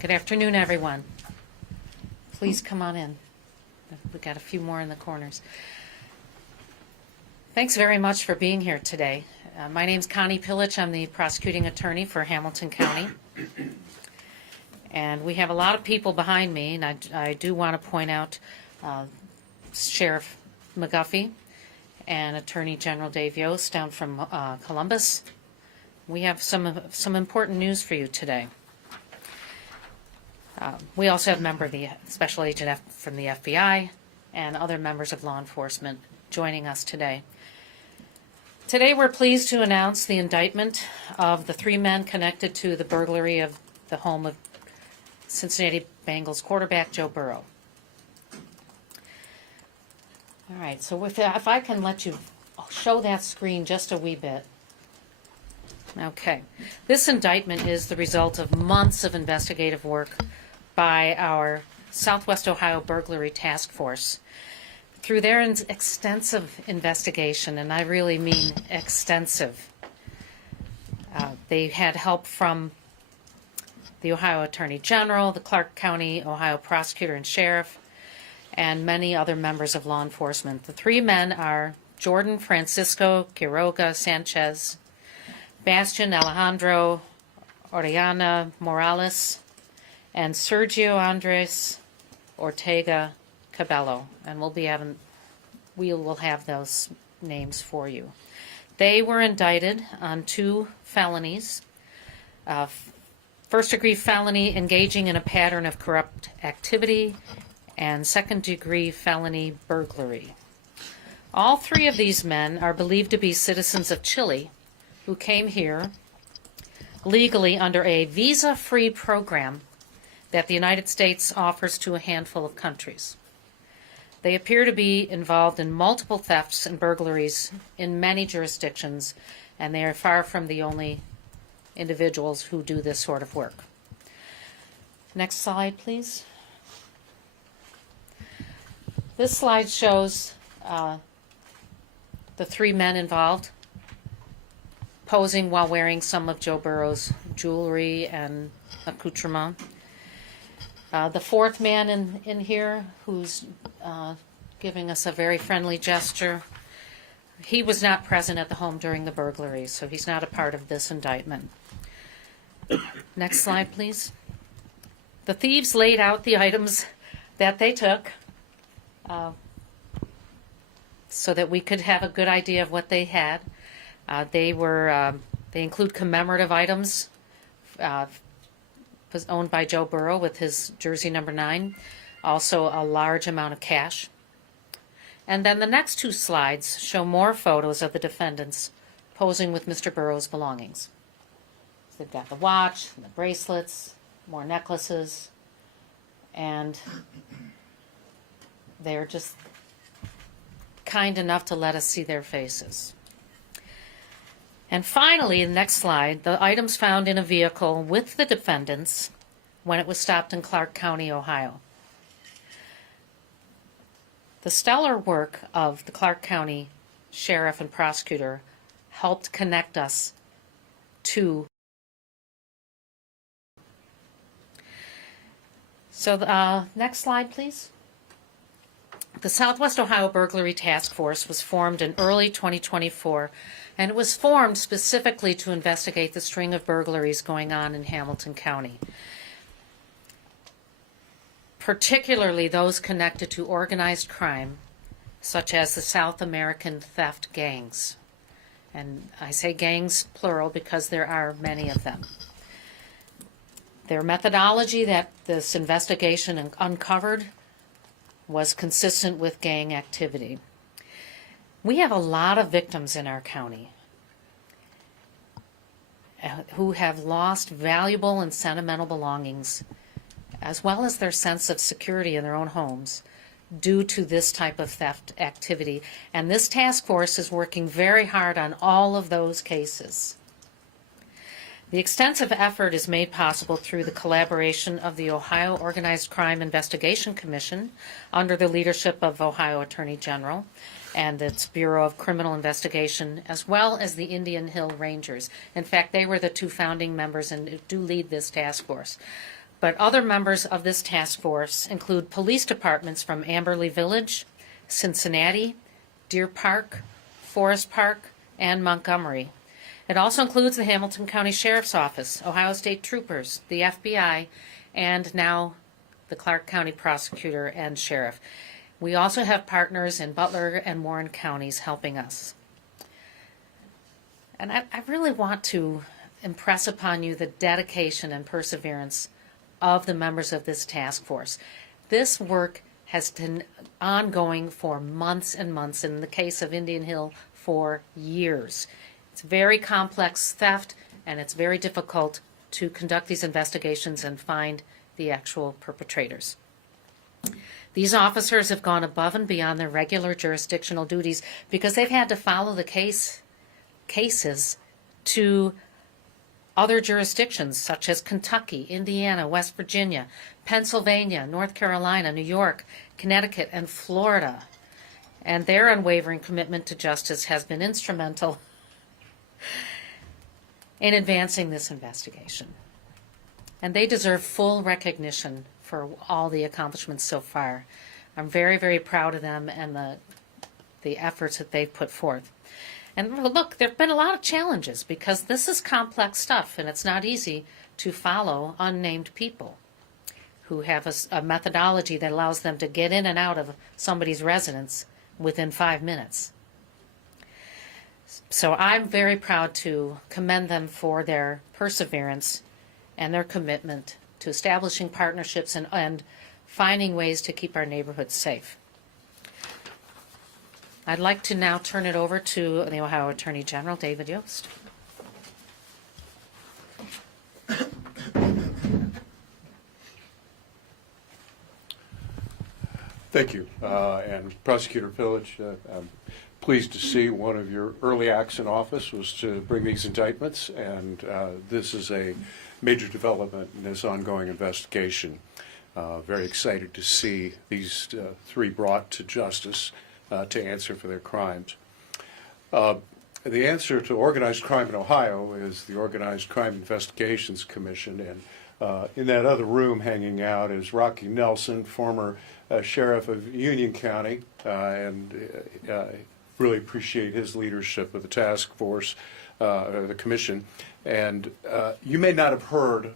Good afternoon, everyone. Please come on in. We've got a few more in the corners. Thanks very much for being here today. My name's Connie Pillich. I'm the prosecuting attorney for Hamilton County. And we have a lot of people behind me, and I do want to point out Sheriff McGuffey and Attorney General Dave Yost down from Columbus. We have some important news for you today. We also have a member of the Special Agent from the FBI and other members of law enforcement joining us today. Today we're pleased to announce the indictment of the 3 men connected to the burglary of the home of Cincinnati Bengals quarterback Joe Burrow. All right, so if I can let you show that screen just a wee bit. Okay, this indictment is the result of months of investigative work by our Southwest Ohio Burglary Task Force. Through their extensive investigation, and I really mean extensive, they had help from the Ohio Attorney General, the Clark County Ohio Prosecutor and Sheriff, and many other members of law enforcement. The 3 men are Jordan Francisco Quiroga Sanchez, Bastian Alejandro Oriana Morales, and Sergio Andres Ortega Cabello, and we will have those names for you. They were indicted on 2 felonies. First-degree felony engaging in a pattern of corrupt activity, and second-degree felony burglary. All 3 of these men are believed to be citizens of Chile who came here legally under a visa-free program that the United States offers to a handful of countries. They appear to be involved in multiple thefts and burglaries in many jurisdictions, and they are far from the only individuals who do this sort of work. Next slide, please. This slide shows the 3 men involved posing while wearing some of Joe Burrow's jewelry and accoutrement. The 4th man in here, who's giving us a very friendly gesture, he was not present at the home during the burglary, so he's not a part of this indictment. Next slide, please. The thieves laid out the items that they took so that we could have a good idea of what they had. They include commemorative items was owned by Joe Burrow with his jersey number 9, also a large amount of cash. And then the next 2 slides show more photos of the defendants posing with Mr. Burrow's belongings. So they've got the watch, and the bracelets, more necklaces, and they're just kind enough to let us see their faces. And finally, the next slide, the items found in a vehicle with the defendants when it was stopped in Clark County, Ohio. The stellar work of the Clark County Sheriff and Prosecutor helped connect us to. So next slide, please. The Southwest Ohio Burglary Task Force was formed in early 2024, and it was formed specifically to investigate the string of burglaries going on in Hamilton County, particularly those connected to organized crime, such as the South American theft gangs. And I say gangs plural because there are many of them. Their methodology that this investigation uncovered was consistent with gang activity. We have a lot of victims in our county who have lost valuable and sentimental belongings, as well as their sense of security in their own homes, due to this type of theft activity. And this task force is working very hard on all of those cases. The extensive effort is made possible through the collaboration of the Ohio Organized Crime Investigation Commission under the leadership of Ohio Attorney General and its Bureau of Criminal Investigation, as well as the Indian Hill Rangers. In fact, they were the 2 founding members and do lead this task force. But other members of this task force include police departments from Amberley Village, Cincinnati, Deer Park, Forest Park, and Montgomery. It also includes the Hamilton County Sheriff's Office, Ohio State Troopers, the FBI, and now the Clark County Prosecutor and Sheriff. We also have partners in Butler and Warren counties helping us. And I really want to impress upon you the dedication and perseverance of the members of this task force. This work has been ongoing for months and months, in the case of Indian Hill, for years. It's very complex theft, and it's very difficult to conduct these investigations and find the actual perpetrators. These officers have gone above and beyond their regular jurisdictional duties because they've had to follow the cases to other jurisdictions such as Kentucky, Indiana, West Virginia, Pennsylvania, North Carolina, New York, Connecticut, and Florida. And their unwavering commitment to justice has been instrumental in advancing this investigation. And they deserve full recognition for all the accomplishments so far. I'm very, very proud of them and the efforts that they've put forth. And look, there have been a lot of challenges because this is complex stuff, and it's not easy to follow unnamed people who have a methodology that allows them to get in and out of somebody's residence within 5 minutes. So I'm very proud to commend them for their perseverance and their commitment to establishing partnerships and finding ways to keep our neighborhoods safe. I'd like to now turn it over to the Ohio Attorney General, David Yost. Thank you. And Prosecutor Pillich, I'm pleased to see one of your early acts in office was to bring these indictments, and this is a major development in this ongoing investigation. Very excited to see these three brought to justice to answer for their crimes. The answer to organized crime in Ohio is the Organized Crime Investigations Commission, and in that other room hanging out is Rocky Nelson, former sheriff of Union County, and really appreciate his leadership of the task force, or the commission. And you may not have heard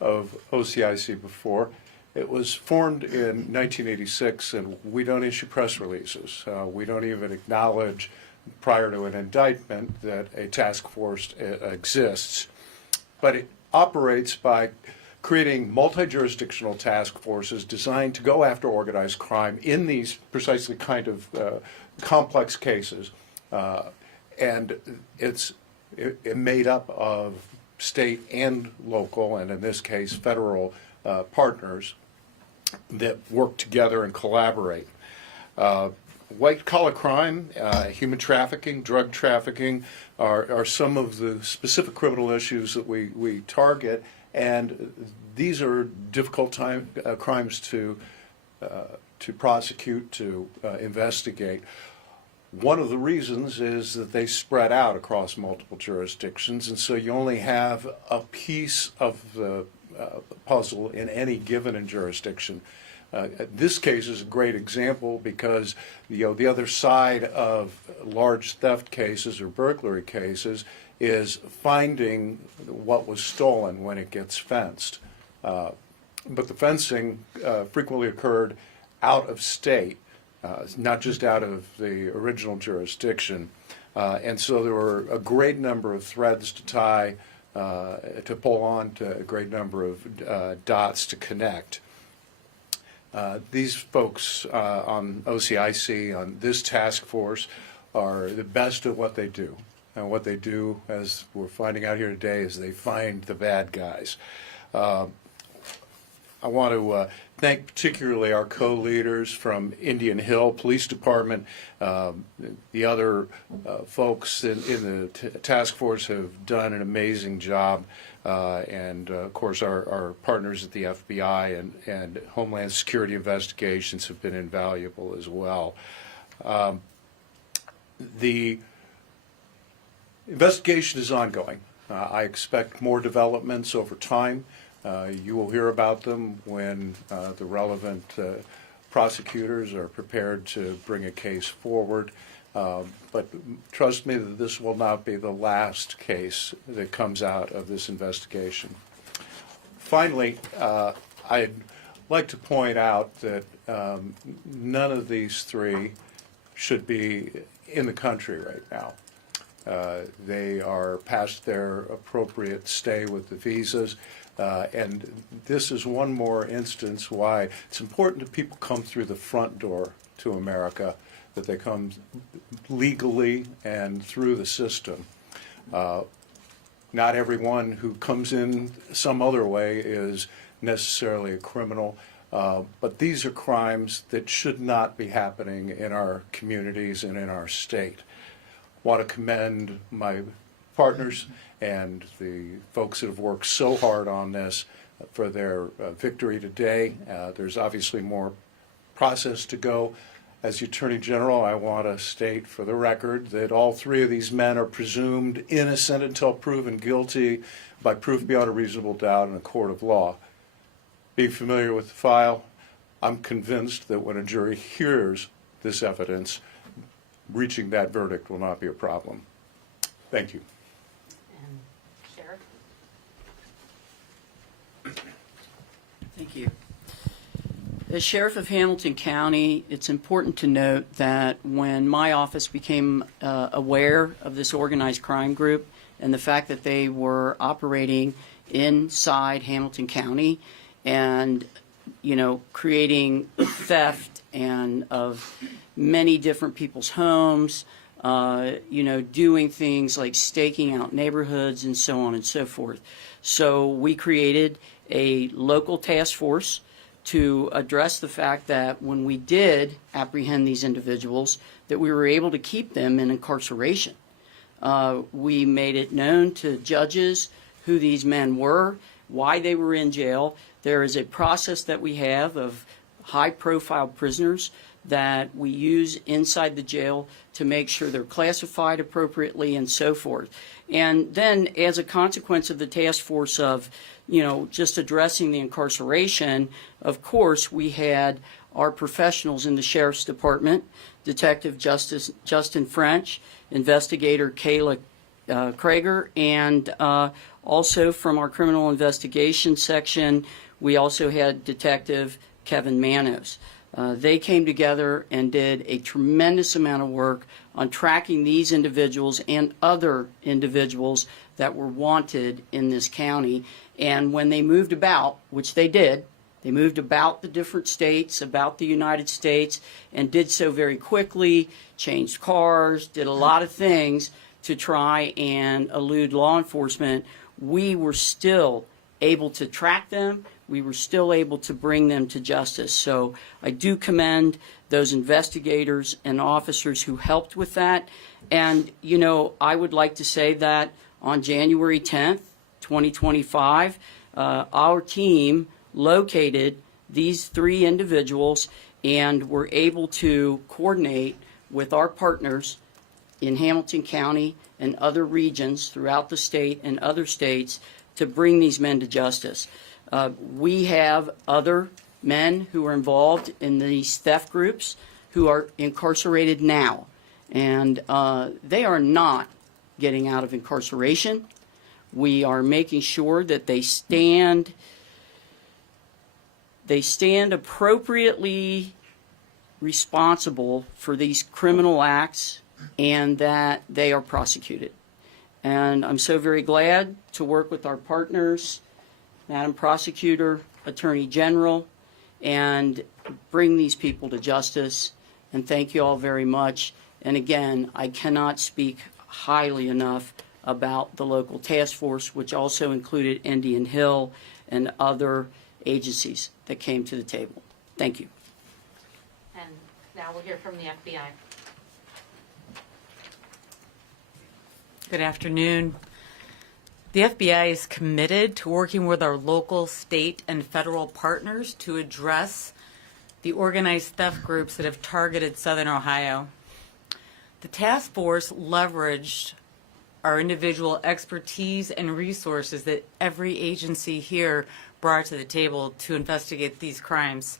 of OCIC before. It was formed in 1986, and we don't issue press releases. We don't even acknowledge prior to an indictment that a task force exists. But it operates by creating multi-jurisdictional task forces designed to go after organized crime in these precisely kind of complex cases. And it's made up of state and local, and in this case, federal partners that work together and collaborate. White-collar crime, human trafficking, drug trafficking are some of the specific criminal issues that we target, and these are difficult crimes to prosecute, to investigate. One of the reasons is that they spread out across multiple jurisdictions, and so you only have a piece of the puzzle in any given jurisdiction. This case is a great example because the other side of large theft cases or burglary cases is finding what was stolen when it gets fenced. But the fencing frequently occurred out of state, not just out of the original jurisdiction. And so there were a great number of threads to tie, to pull on, to a great number of dots to connect. These folks on OCIC, on this task force, are the best at what they do. And what they do, as we're finding out here today, is they find the bad guys. I want to thank particularly our co-leaders from Indian Hill Police Department. The other folks in the task force have done an amazing job. And of course our partners at the FBI and Homeland Security Investigations have been invaluable as well. The investigation is ongoing. I expect more developments over time. You will hear about them when the relevant prosecutors are prepared to bring a case forward. But trust me that this will not be the last case that comes out of this investigation. Finally, I'd like to point out that none of these three should be in the country right now. They are past their appropriate stay with the visas. And this is one more instance why it's important that people come through the front door to America, that they come legally and through the system. Not everyone who comes in some other way is necessarily a criminal, but these are crimes that should not be happening in our communities and in our state. I want to commend my partners and the folks that have worked so hard on this for their victory today. There's obviously more process to go. As the Attorney General, I want to state for the record that all three of these men are presumed innocent until proven guilty by proof beyond a reasonable doubt in a court of law. Being familiar with the file, I'm convinced that when a jury hears this evidence, reaching that verdict will not be a problem. Thank you. And Sheriff? Thank you. As Sheriff of Hamilton County, it's important to note that when my office became aware of this organized crime group and the fact that they were operating inside Hamilton County and, creating theft and of many different people's homes, doing things like staking out neighborhoods and so on and so forth. So we created a local task force to address the fact that when we did apprehend these individuals, that we were able to keep them in incarceration. We made it known to judges who these men were, why they were in jail. There is a process that we have of high-profile prisoners that we use inside the jail to make sure they're classified appropriately and so forth. And then as a consequence of the task force of, just addressing the incarceration, of course, we had our professionals in the Sheriff's Department, Detective Justin French, Investigator Kayla Krager, and also from our criminal investigation section, we also had Detective Kevin Manos. They came together and did a tremendous amount of work on tracking these individuals and other individuals that were wanted in this county. And when they moved about, which they did, they moved about the different states, about the United States, and did so very quickly, changed cars, did a lot of things to try and elude law enforcement. We were still able to track them. We were still able to bring them to justice. So I do commend those investigators and officers who helped with that. And, I would like to say that on January 10th, 2025, our team located these three individuals and were able to coordinate with our partners in Hamilton County and other regions throughout the state and other states to bring these men to justice. We have other men who are involved in these theft groups who are incarcerated now, and they are not getting out of incarceration. We are making sure that they stand appropriately responsible for these criminal acts and that they are prosecuted. And I'm so very glad to work with our partners, Madam Prosecutor, Attorney General, and bring these people to justice. And thank you all very much. And again, I cannot speak highly enough about the local task force, which also included Indian Hill and other agencies that came to the table. Thank you. And now we'll hear from the FBI. Good afternoon. The FBI is committed to working with our local, state, and federal partners to address the organized theft groups that have targeted Southern Ohio. The task force leveraged our individual expertise and resources that every agency here brought to the table to investigate these crimes.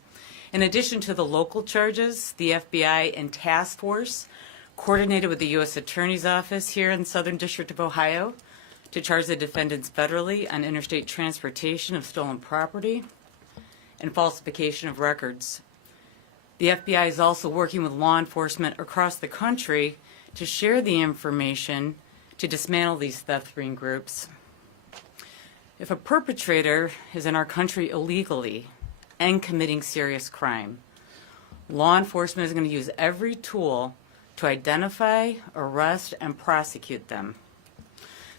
In addition to the local charges, the FBI and task force coordinated with the U.S. Attorney's Office here in the Southern District of Ohio to charge the defendants federally on interstate transportation of stolen property and falsification of records. The FBI is also working with law enforcement across the country to share the information to dismantle these theft ring groups. If a perpetrator is in our country illegally and committing serious crime, law enforcement is going to use every tool to identify, arrest, and prosecute them.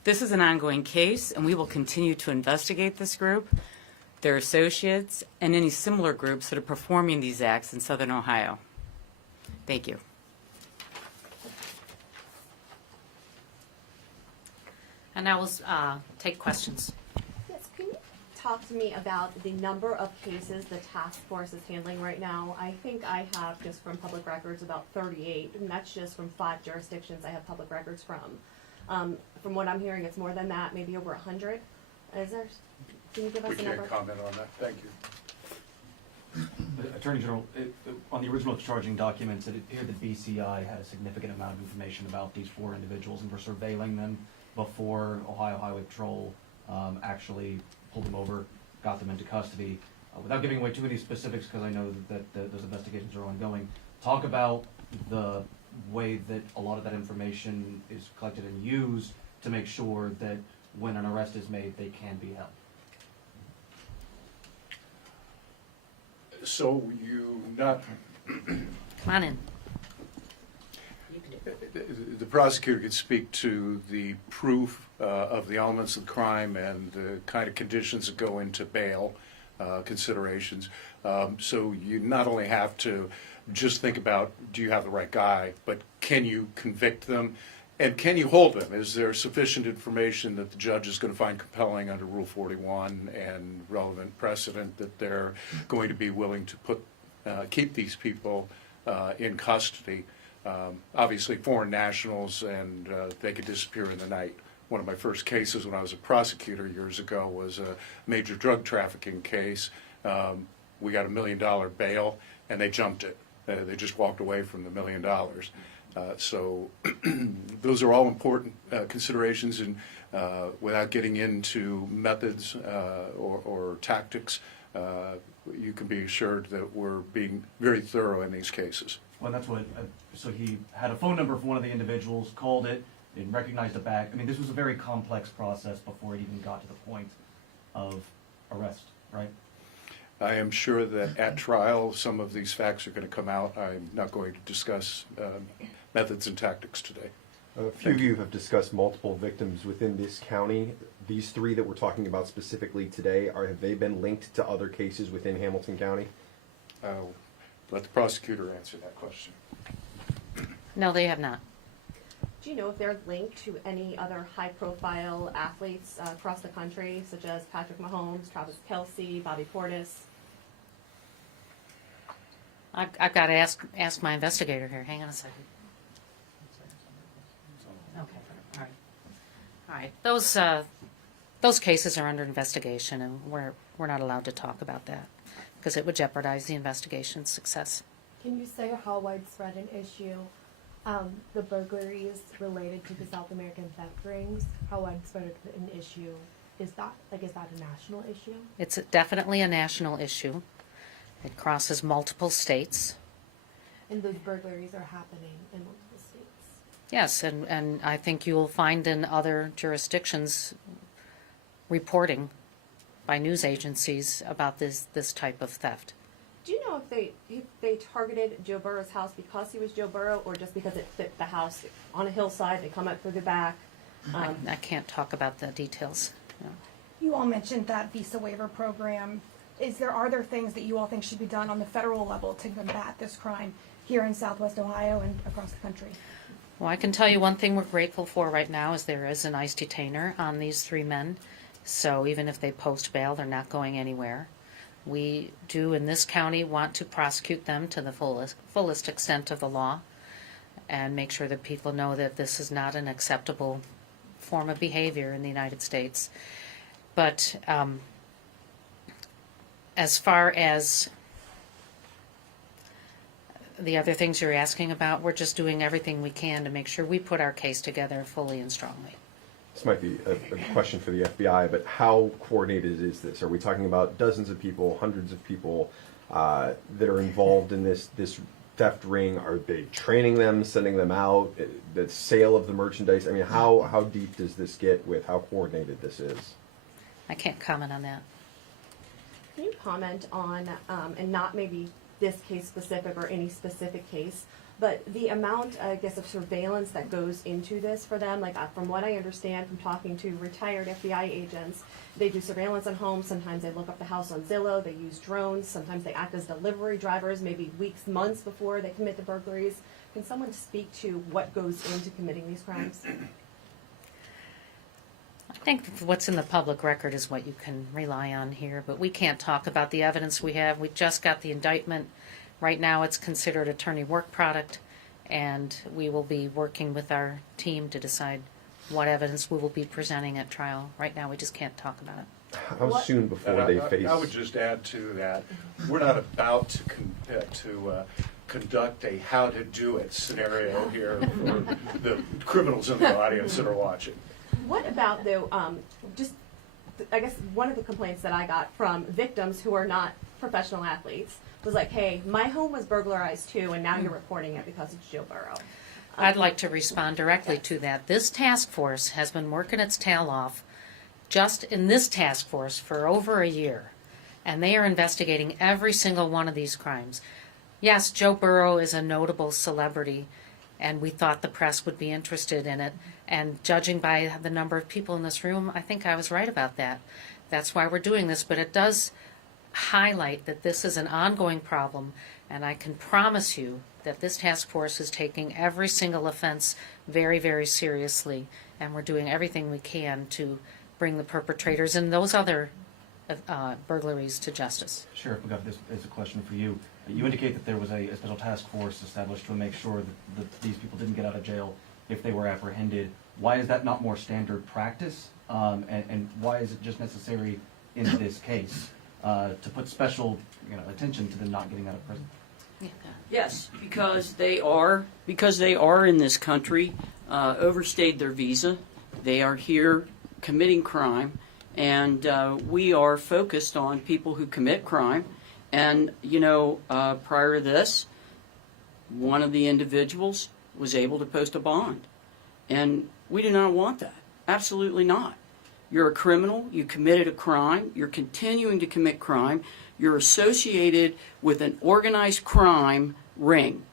This is an ongoing case, and we will continue to investigate this group, their associates, and any similar groups that are performing these acts in Southern Ohio. Thank you. And now we'll take questions. Yes, can you talk to me about the number of cases the task force is handling right now? I think I have, just from public records, about 38, and that's just from 5 jurisdictions I have public records from. From what I'm hearing, it's more than that, maybe over 100. Is there, can you give us We a number? can't comment on that. Thank you. Attorney General, on the original charging documents, it appeared that BCI had a significant amount of information about these 4 individuals and were surveilling them before Ohio Highway Patrol actually pulled them over, got them into custody. Without giving away too many specifics, because I know that those investigations are ongoing, talk about the way that a lot of that information is collected and used to make sure that when an arrest is made, they can be held. So you not, Come on in. the prosecutor could speak to the proof of the elements of the crime and the kind of conditions that go into bail considerations. So you not only have to just think about, do you have the right guy, but can you convict them? And can you hold them? Is there sufficient information that the judge is going to find compelling under Rule 41 and relevant precedent that they're going to be willing to keep these people in custody? Obviously, foreign nationals, and they could disappear in the night. One of my first cases when I was a prosecutor years ago was a major drug trafficking case. We got $1 million bail, and they jumped it. They just walked away from the $1 million. So those are all important considerations, and without getting into methods or tactics, you can be assured that we're being very thorough in these cases. Well, that's what, so he had a phone number for one of the individuals, called it, and recognized the bag. I mean, this was a very complex process before it even got to the point of arrest, right? I am sure that at trial, some of these facts are going to come out. I'm not going to discuss methods and tactics today. A few of you have discussed multiple victims within this county. These 3 that we're talking about specifically today, have they been linked to other cases within Hamilton County? Let the prosecutor answer that question. No, they have not. Do you know if they're linked to any other high-profile athletes across the country, such as Patrick Mahomes, Travis Kelce, Bobby Portis? I've got to ask my investigator here. Hang on a second. Okay, all right. All right, those cases are under investigation, and we're not allowed to talk about that because it would jeopardize the investigation's success. Can you say how widespread an issue the burglaries related to the South American theft rings, how widespread an issue is that? Like, is that a national issue? It's definitely a national issue. It crosses multiple states. And those burglaries are happening in multiple states. Yes, and I think you will find in other jurisdictions reporting by news agencies about this type of theft. Do you know if they targeted Joe Burrow's house because he was Joe Burrow, or just because it fit the house on a hillside? They come up through the back. I can't talk about the details. No. You all mentioned that visa waiver program. Are there things that you all think should be done on the federal level to combat this crime here in Southwest Ohio and across the country? Well, I can tell you one thing we're grateful for right now is there is an ICE detainer on these 3 men. So even if they post bail, they're not going anywhere. We do in this county want to prosecute them to the fullest extent of the law and make sure that people know that this is not an acceptable form of behavior in the United States. But as far as the other things you're asking about, we're just doing everything we can to make sure we put our case together fully and strongly. This might be a question for the FBI, but how coordinated is this? Are we talking about dozens of people, hundreds of people that are involved in this theft ring? Are they training them, sending them out, the sale of the merchandise? I mean, how deep does this get with how coordinated this is? I can't comment on that. Can you comment on, and not maybe this case specific or any specific case, but the amount, I guess, of surveillance that goes into this for them? Like, from what I understand from talking to retired FBI agents, they do surveillance on homes. Sometimes they look up the house on Zillow. They use drones. Sometimes they act as delivery drivers, maybe weeks, months before they commit the burglaries. Can someone speak to what goes into committing these crimes? I think what's in the public record is what you can rely on here, but we can't talk about the evidence we have. We just got the indictment. Right now it's considered attorney work product, and we will be working with our team to decide what evidence we will be presenting at trial. Right now we just can't talk about it. How soon before they face... I would just add to that, we're not about to conduct a how-to-do-it scenario here for the criminals in the audience that are watching. What about, though, I guess one of the complaints that I got from victims who are not professional athletes was like, hey, my home was burglarized too, and now you're reporting it because it's Joe Burrow. I'd like to respond directly to that. This task force has been working its tail off just in this task force for over a year, and they are investigating every single one of these crimes. Yes, Joe Burrow is a notable celebrity, and we thought the press would be interested in it. And judging by the number of people in this room, I think I was right about that. That's why we're doing this. But it does highlight that this is an ongoing problem, and I can promise you that this task force is taking every single offense very, very seriously, and we're doing everything we can to bring the perpetrators and those other burglaries to justice. Sheriff McGuffey, this is a question for you. You indicate that there was a special task force established to make sure that these people didn't get out of jail if they were apprehended. Why is that not more standard practice? And why is it just necessary in this case to put special attention to them not getting out of prison? Yes, because they are in this country, overstayed their visa. They are here committing crime, and we are focused on people who commit crime. And prior to this, one of the individuals was able to post a bond, and we do not want that. Absolutely not. You're a criminal. You committed a crime. You're continuing to commit crime. You're associated with an organized crime ring.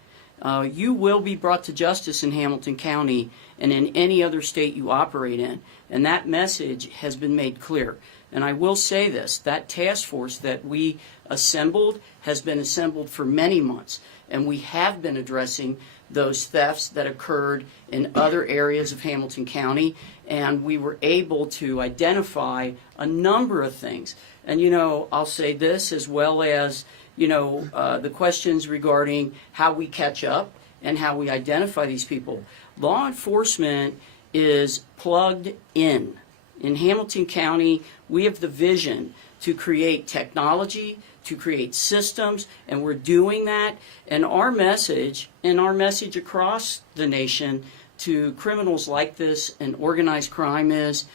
You will be brought to justice in Hamilton County and in any other state you operate in. And that message has been made clear. And I will say this, that task force that we assembled has been assembled for many months. And we have been addressing those thefts that occurred in other areas of Hamilton County. And we were able to identify a number of things. And, I'll say this as well as, the questions regarding how we catch up and how we identify these people. Law enforcement is plugged in. In Hamilton County, we have the vision to create technology, to create systems, and we're doing that. And our message across the nation to criminals like this and organized crime is,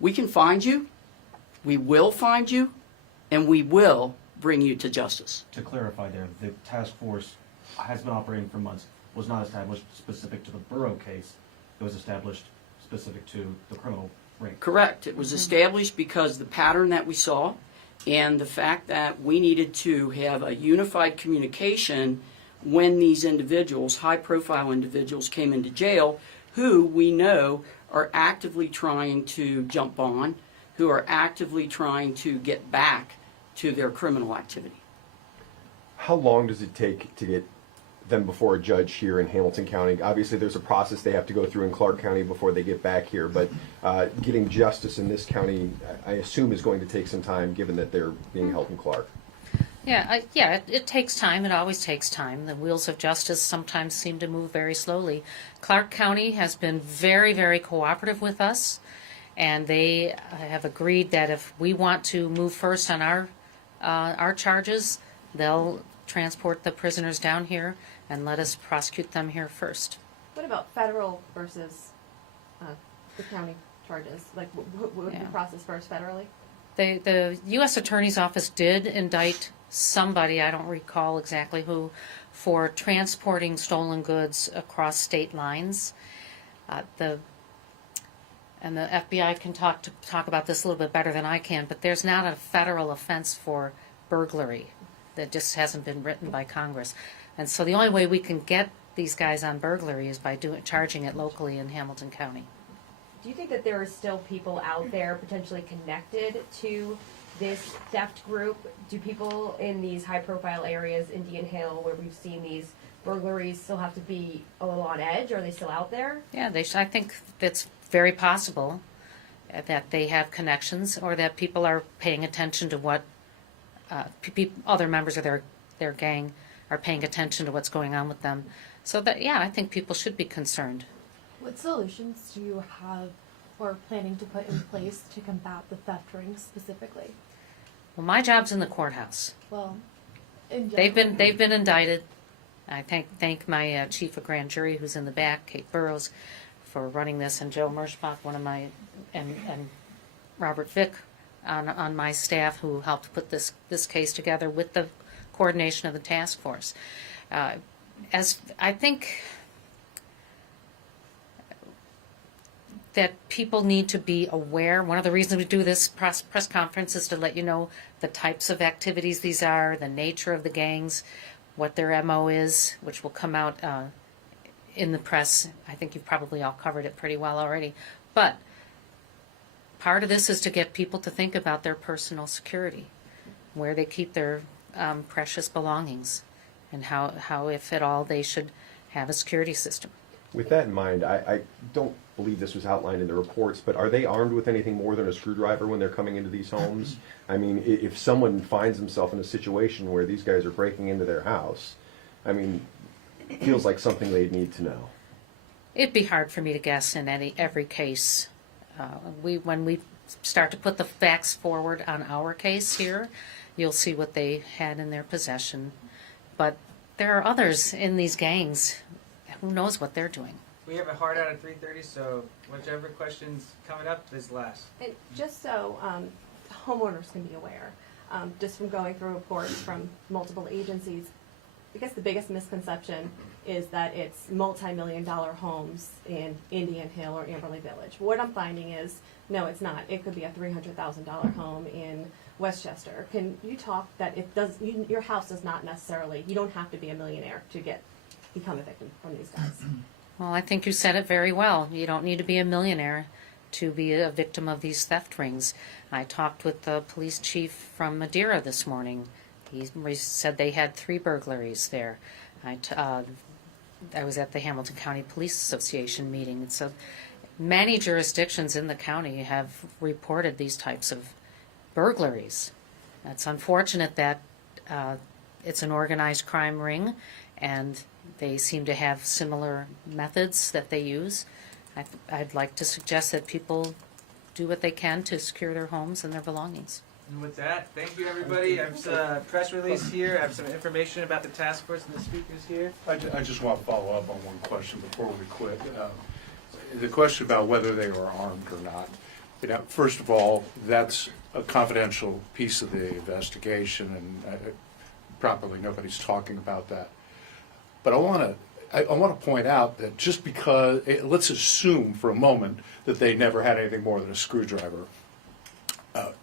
we can find you, we will find you, and we will bring you to justice. To clarify there, the task force has been operating for months, was not established specific to the Burrow case. It was established specific to the criminal ring. Correct. It was established because the pattern that we saw and the fact that we needed to have a unified communication when these individuals, high-profile individuals, came into jail, who we know are actively trying to jump on, who are actively trying to get back to their criminal activity. How long does it take to get them before a judge here in Hamilton County? Obviously, there's a process they have to go through in Clark County before they get back here, but getting justice in this county, I assume, is going to take some time, given that they're being held in Clark. It takes time. It always takes time. The wheels of justice sometimes seem to move very slowly. Clark County has been very, very cooperative with us, and they have agreed that if we want to move first on our our charges, they'll transport the prisoners down here and let us prosecute them here first. What about federal versus the county charges? Like, would Yeah. be processed first federally? The U.S. Attorney's Office did indict somebody, I don't recall exactly who, for transporting stolen goods across state lines. The FBI can talk about this a little bit better than I can, but there's not a federal offense for burglary that just hasn't been written by Congress. And so the only way we can get these guys on burglary is by charging it locally in Hamilton County. Do you think that there are still people out there potentially connected to this theft group? Do people in these high-profile areas, Indian Hill, where we've seen these burglaries, still have to be a little on edge? Are they still out there? Yeah, I think it's very possible that they have connections or that people are paying attention to what other members of their gang are paying attention to what's going on with them. So that, yeah, I think people should be concerned. What solutions do you have or planning to put in place to combat the theft rings specifically? Well, my job's in the courthouse. Well, in They've general. been indicted. I thank my chief of grand jury, who's in the back, Kate Burrows, for running this, and Joe Merschbach, one of my, and Robert Vick on my staff, who helped put this case together with the coordination of the task force. As I think that people need to be aware. One of the reasons we do this press conference is to let you know the types of activities these are, the nature of the gangs, what their MO is, which will come out in the press. I think you've probably all covered it pretty well already. But part of this is to get people to think about their personal security, where they keep their precious belongings, and how, if at all, they should have a security system. With that in mind, I don't believe this was outlined in the reports, but are they armed with anything more than a screwdriver when they're coming into these homes? I mean, if someone finds himself in a situation where these guys are breaking into their house, I mean, it feels like something they'd need to know. It'd be hard for me to guess in every case. When we start to put the facts forward on our case here, you'll see what they had in their possession. But there are others in these gangs. Who knows what they're doing? We have a hard out at 3:30, so whichever question's coming up is last. And just so homeowners can be aware, just from going through reports from multiple agencies, I guess the biggest misconception is that it's multi-million-dollar homes in Indian Hill or Amberley Village. What I'm finding is, no, it's not. It could be a $300,000 home in Westchester. Can you talk that it does? Your house does not necessarily. You don't have to be a millionaire to become a victim from these guys. Well, I think you said it very well. You don't need to be a millionaire to be a victim of these theft rings. I talked with the police chief from Madeira this morning. He said they had 3 burglaries there. I was at the Hamilton County Police Association meeting. So many jurisdictions in the county have reported these types of burglaries. It's unfortunate that it's an organized crime ring, and they seem to have similar methods that they use. I'd like to suggest that people do what they can to secure their homes and their belongings. And with that, thank you everybody. I have a press release here. I have some information about the task force and the speakers here. I just want to follow up on one question before we quit. The question about whether they were armed or not. You know, first of all, that's a confidential piece of the investigation, and properly nobody's talking about that. But I want to point out that just because, let's assume for a moment that they never had anything more than a screwdriver.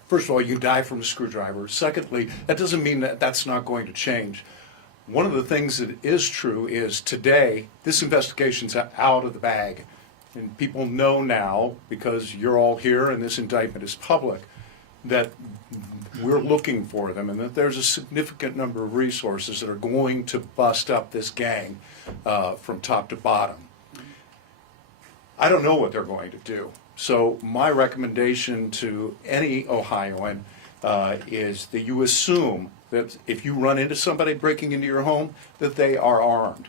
First of all, you die from a screwdriver. Secondly, that doesn't mean that that's not going to change. One of the things that is true is today, this investigation's out of the bag. And people know now, because you're all here and this indictment is public, that we're looking for them and that there's a significant number of resources that are going to bust up this gang from top to bottom. I don't know what they're going to do. So my recommendation to any Ohioan is that you assume that if you run into somebody breaking into your home, that they are armed.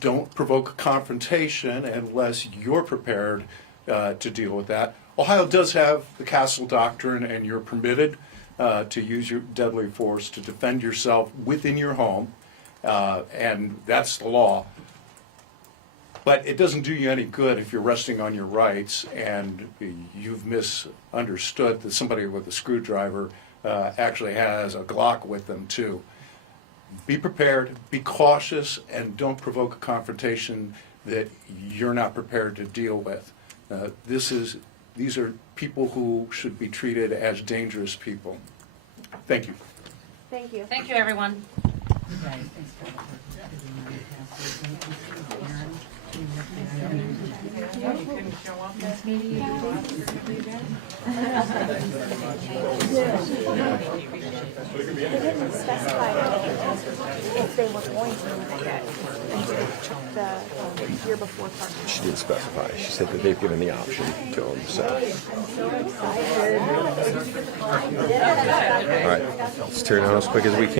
Don't provoke a confrontation unless you're prepared to deal with that. Ohio does have the castle doctrine, and you're permitted to use your deadly force to defend yourself within your home, and that's the law. But it doesn't do you any good if you're resting on your rights and you've misunderstood that somebody with a screwdriver actually has a Glock with them too. Be prepared, be cautious, and don't provoke a confrontation that you're not prepared to deal with. These are people who should be treated as dangerous people. Thank you. Thank you. Thank you, everyone. If they were going to get the year before part. She didn't specify. She said that they've given the option to them. So. All right, let's tear it down as quick as we can.